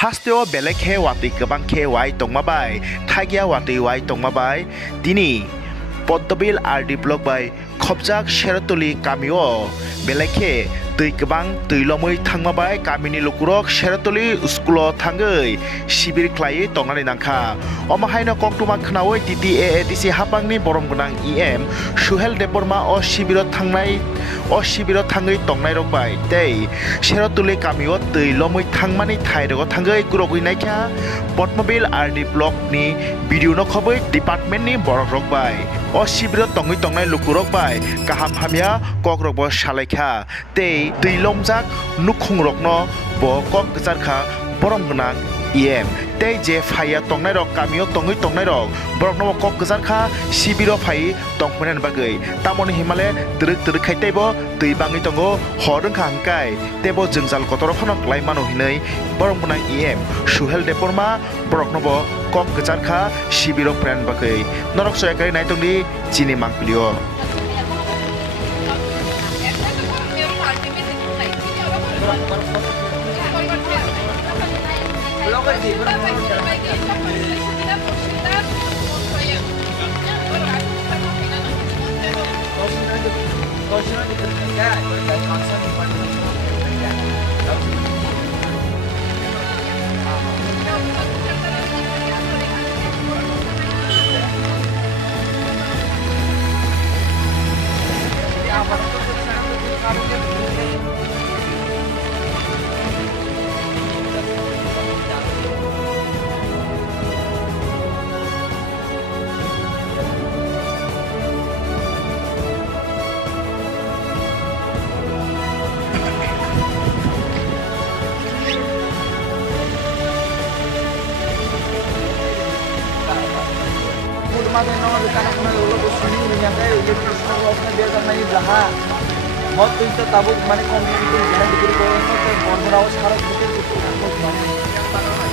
Hasteo belek he wati kebang ke wai tongmabai thagia wati wai tongmabai dini Poddobil RD block by Khobjak Sheratuli Kamio belekhe tui kebang tui lomui thangmabai kamini lukurok Sheratuli School thangai sibir khlai tongnani nangkha omahaino koktuma khnaoi TTAATC hapangni borom gonang EM Suhel Deborma o sibiro thangai tongnai rok bai tei Sheratuli Kamio tui lomui thangmani thairogo thangai kurogui naikha Podmobil RD block ni video no khoboi department ni borok rok bai o sibiro tongnai lukurok bai kaham hamya kokrok bo salaikha tei tui lomjak nukhungrok no bo kok gjarkha borom gonang EM tei je phaya tongnai rok kamio tongnai rok borok no kok gjarkha sibiro phai tongphanan bagai tamoni himale truk khai teibo tui bangi tongo horungkha hangkai tebo jengjal kotoro phano klaimano hinai borom gonang EM Suhel Deborma borok no bo kok gjarkha sibiro pran bagai norok soyakai naitongni chini mangpilio Mati no dekat kena dulu tu sini menyangka ini terusnya dia karena ini jahat. Mau tu itu tabut mana komentar jangan diberi komentar tu formula harus betul betul mana.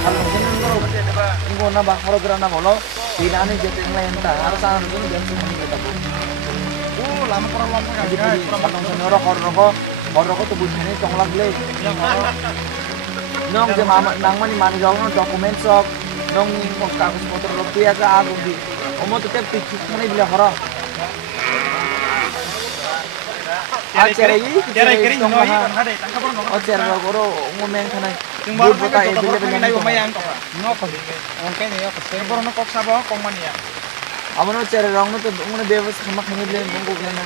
Kalau mungkin ini guna bahasa kerana molo tidak ni jadi lain tak harus anu ini jangan cuma kita pun. Lama kan jadi orang orang tu bukan ini conglag le. Nong je mama nang mana jauh dokumen sok nong mau kagus motor rupiah ke aku di. Omo tetap pikir mana bila hara. Acara ini tong lah. Acara goro ngomen kana. Buat buka bila bila ni ngomen kok. Ngok kok. Oke ni ya. Sebab nak kok sabah kong mana ya. Amono acara orang tu ngono bebas sama kini bila mungkin kana.